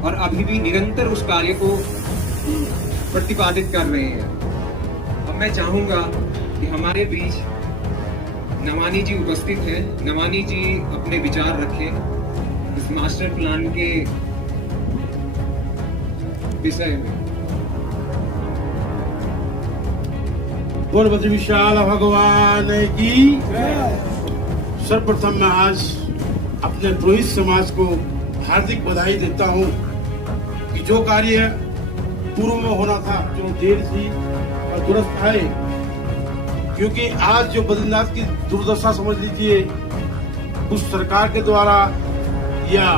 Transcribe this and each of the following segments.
और अभी भी निरंतर उस कार्य को प्रतिपादित कर रहे हैं। अब मैं चाहूंगा कि हमारे बीच नमानी जी उपस्थित हैं। नमानी जी अपने विचार रखें इस मास्टर प्लान के विषय में। बोल बद्री विशाल भगवान की। सर्वप्रथम मैं आज अपने पुरोहित समाज को हार्दिक बधाई देता हूं कि जो कार्य पूर्व में होना था, जो देर थी और दुरुस्त आए, क्योंकि आज जो बद्रीनाथ की दुर्दशा समझ लीजिए कुछ सरकार के द्वारा या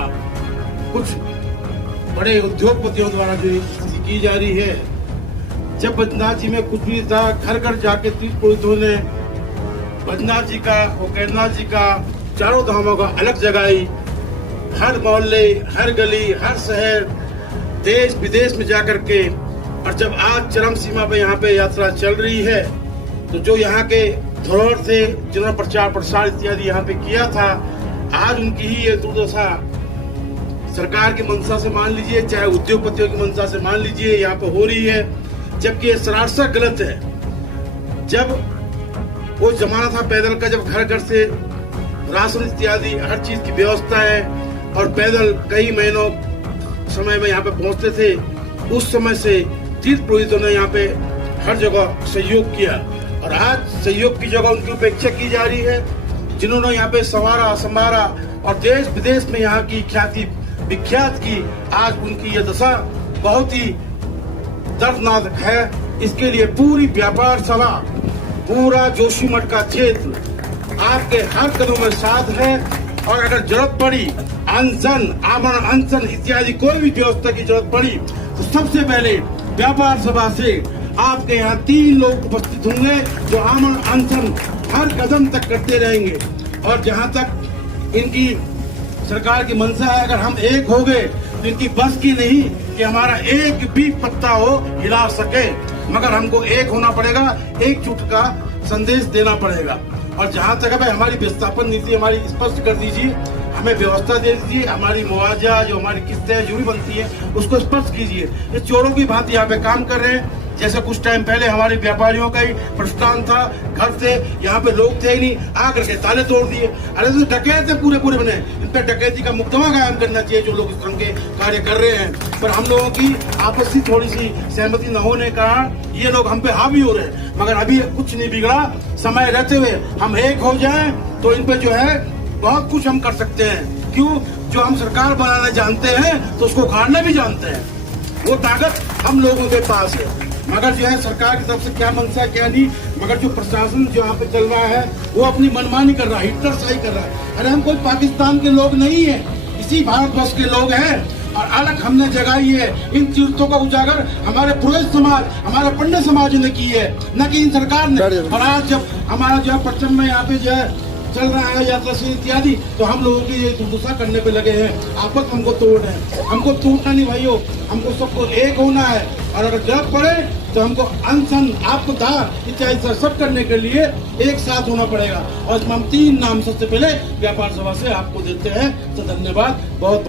कुछ बड़े उद्योगपतियों द्वारा जो स्थिति की जा रही है। जब बद्रीनाथ जी में कुछ भी था, घर घर जाके तीर्थ पुरोहितों ने बद्रीनाथ जी का और केदारनाथ जी का चारों धामों का अलग जगाई। हर मोहल्ले, हर गली, हर शहर, देश विदेश में जाकर के, और जब आज चरम सीमा पे यहाँ पे यात्रा चल रही है, तो जो यहाँ के धरोहर थे, जिन्होंने प्रचार प्रसार इत्यादि यहाँ पे किया था, आज उनकी ही ये दुर्दशा सरकार की मंशा से मान लीजिए, चाहे उद्योगपतियों की मंशा से मान लीजिए, यहाँ पे हो रही है। जबकि ये सरासर गलत है। जब वो जमाना था पैदल का, जब घर घर से राशन इत्यादि हर चीज की व्यवस्था है और पैदल कई महीनों समय में यहाँ पे पहुंचते थे, उस समय से तीर्थ पुरोहितों ने यहाँ पे हर जगह सहयोग किया। और आज सहयोग की जगह उनकी उपेक्षा की जा रही है। जिन्होंने यहाँ पे संवारा और देश विदेश में यहाँ की ख्याति विख्यात की, आज उनकी यह दशा बहुत ही दर्दनाक है। इसके लिए पूरी व्यापार सभा, पूरा जोशीमठ का क्षेत्र आपके हर कदम में साथ है। और अगर जरूरत पड़ी, अनशन, आमरण अनशन इत्यादि कोई भी व्यवस्था की जरूरत पड़ी, तो सबसे पहले व्यापार सभा से आपके यहाँ 3 लोग उपस्थित होंगे जो आमरण अनशन हर कदम तक करते रहेंगे। और जहाँ तक इनकी सरकार की मंशा है, अगर हम एक हो गए तो इनकी बस की नहीं कि हमारा एक भी पत्ता हो हिला सके, मगर हमको एक होना पड़ेगा, एकजुट का संदेश देना पड़ेगा। और जहाँ तक है हमारी विस्थापन नीति हमारी स्पष्ट कर दीजिए, हमें व्यवस्था दे दीजिए, हमारी मुआवजा जो हमारी किस्तें जो भी बनती है उसको स्पष्ट कीजिए। ये चोरों की भांति यहाँ पे काम कर रहे हैं। जैसे कुछ टाइम पहले हमारे व्यापारियों का ही प्रस्थान था, घर से यहाँ पे लोग थे ही नहीं, आकर के ताले तोड़ दिए। अरे तो डकैत पूरे बने, इन पर डकैती का मुकदमा कायम करना चाहिए जो लोग इस तरह के कार्य कर रहे हैं। पर हम लोगों की आपसी थोड़ी सी सहमति न होने का ये लोग हम पे हावी हो रहे हैं। मगर अभी कुछ नहीं बिगड़ा, समय रहते हुए हम एक हो जाए तो इन पे जो है बहुत कुछ हम कर सकते हैं। क्यों? जो हम सरकार बनाना जानते हैं तो उसको उखाड़ना भी जानते हैं, वो ताकत हम लोगों के पास है। मगर जो है सरकार की तरफ से क्या मंशा क्या नहीं, मगर जो प्रशासन जो यहाँ पे चल रहा है वो अपनी मनमानी कर रहा है, हिटलरशाही कर रहा है। अरे हम कोई पाकिस्तान के लोग नहीं है, इसी भारतवर्ष के लोग हैं। और अलग हमने जगाई है। इन तीर्थों का उजागर हमारे पुरोहित समाज, हमारे पंडित समाज ने की है, न कि इन सरकार ने। और आज जब हमारा जो है पश्चिम में यहाँ पे जो है चल रहा है यात्रा से इत्यादि, तो हम लोगों की ये दुर्दशा करने पे लगे हैं। आपस हमको तोड़ रहे हैं। हमको टूटना नहीं भाइयों, हमको सबको एक होना है। और अगर जरूरत पड़े तो हमको अनशन, आपदा इत्यादि सब करने के लिए एक साथ होना पड़ेगा। और इसमें हम 3 नाम सबसे पहले व्यापार सभा से आपको देते हैं। तो धन्यवाद बहुत।